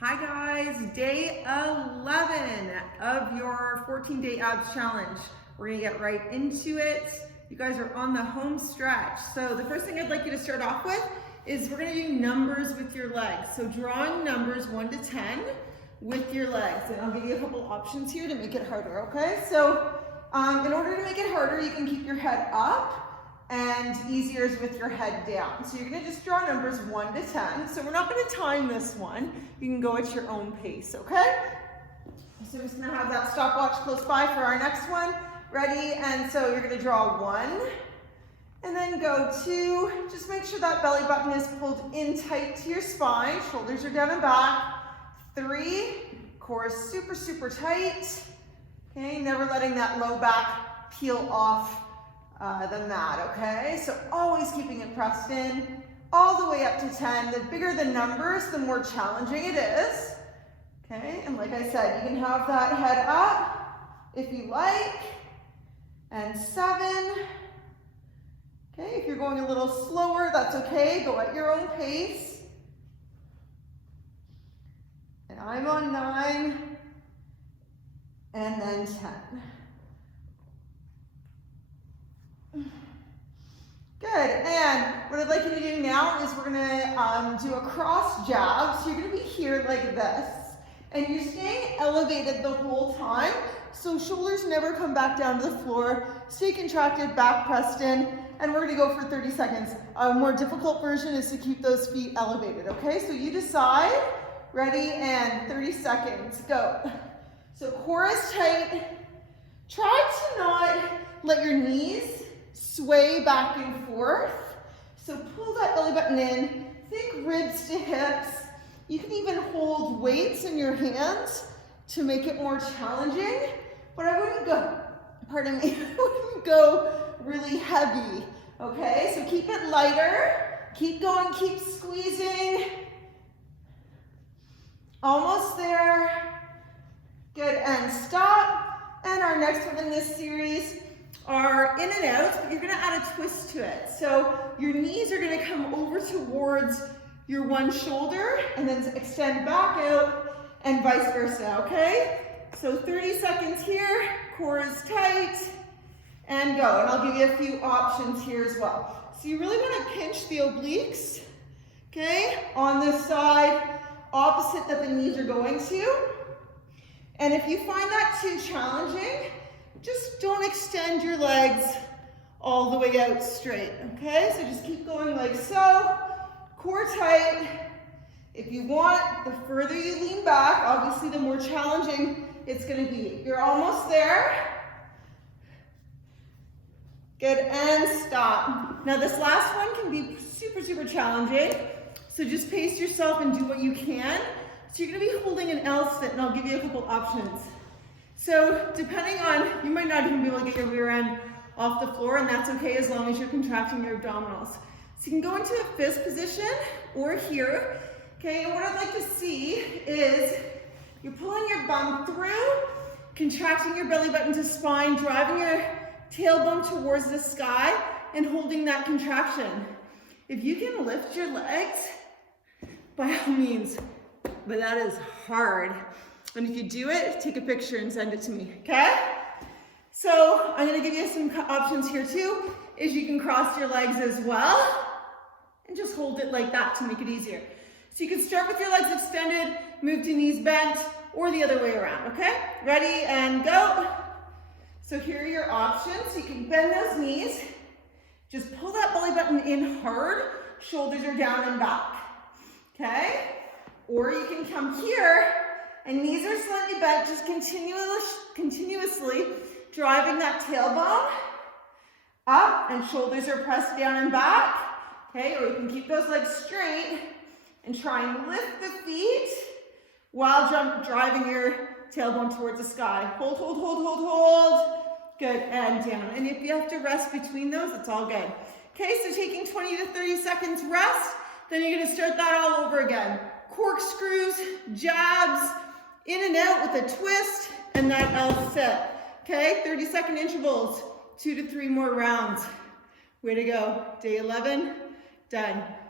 Hi guys, day 11 of your 14-day abs challenge. We're gonna get right into it. You guys are on the home stretch. So the first thing I'd like you to start off with is we're gonna do numbers with your legs. So drawing numbers 1 to 10 with your legs. And I'll give you a couple options here to make it harder, okay? So in order to make it harder, you can keep your head up, and easier is with your head down. So you're gonna just draw numbers 1 to 10. So we're not gonna time this one. You can go at your own pace, okay? So we're just gonna have that stopwatch close by for our next one. Ready? And so you're gonna draw 1, and then go 2. Just make sure that belly button is pulled in tight to your spine. Shoulders are down and back. 3, core is super, super tight. Okay, never letting that low back peel off the mat, okay? So always keeping it pressed in, all the way up to 10. The bigger the numbers, the more challenging it is, okay? And like I said, you can have that head up if you like, and 7. Okay, if you're going a little slower, that's okay, go at your own pace. And I'm on 9, and then 10. Good, and what I'd like you to do now is we're gonna do a cross jab. So you're gonna be here like this, and you're staying elevated the whole time, so shoulders never come back down to the floor. Stay contracted, back pressed in, and we're gonna go for 30 seconds. A more difficult version is to keep those feet elevated, okay? So you decide, ready, and 30 seconds, go. So core is tight. Try to not let your knees sway back and forth. So pull that belly button in, think ribs to hips. You can even hold weights in your hands to make it more challenging, but I wouldn't go, pardon me, I wouldn't go really heavy, okay? So keep it lighter, keep going, keep squeezing. Almost there. Good, and stop. And our next one in this series are in and out, but you're gonna add a twist to it. So your knees are gonna come over towards your one shoulder and then extend back out and vice versa, okay? So 30 seconds here, core is tight, and go. And I'll give you a few options here as well. So you really wanna pinch the obliques, okay? On the side opposite that the knees are going to. And if you find that too challenging, just don't extend your legs all the way out straight, okay? So just keep going like so, core tight. If you want, the further you lean back, obviously the more challenging it's gonna be. You're almost there. Good, and stop. Now this last one can be super, super challenging, so just pace yourself and do what you can. So you're gonna be holding an L sit, and I'll give you a couple options. So depending on, you might not even be able to get your rear end off the floor, and that's okay as long as you're contracting your abdominals. So you can go into a fist position or here, okay? And what I'd like to see is you're pulling your bum through, contracting your belly button to spine, driving your tailbone towards the sky, and holding that contraction. If you can lift your legs, by all means, but that is hard. And if you do it, take a picture and send it to me, okay? So I'm gonna give you some options here too, is you can cross your legs as well, and just hold it like that to make it easier. So you can start with your legs extended, move to knees bent, or the other way around, okay? Ready, and go. So here are your options. So you can bend those knees, just pull that belly button in hard, shoulders are down and back, okay? Or you can come here, and knees are slightly bent, just continuously driving that tailbone up, and shoulders are pressed down and back, okay? Or you can keep those legs straight and try and lift the feet while driving your tailbone towards the sky. Hold, hold, hold, hold, hold. Good, and down. And if you have to rest between those, it's all good. Okay, so taking 20 to 30 seconds rest, then you're gonna start that all over again. Corkscrews, jabs, in and out with a twist, and that L sit. Okay, 30-second intervals, 2 to 3 more rounds. Way to go. Day 11, done.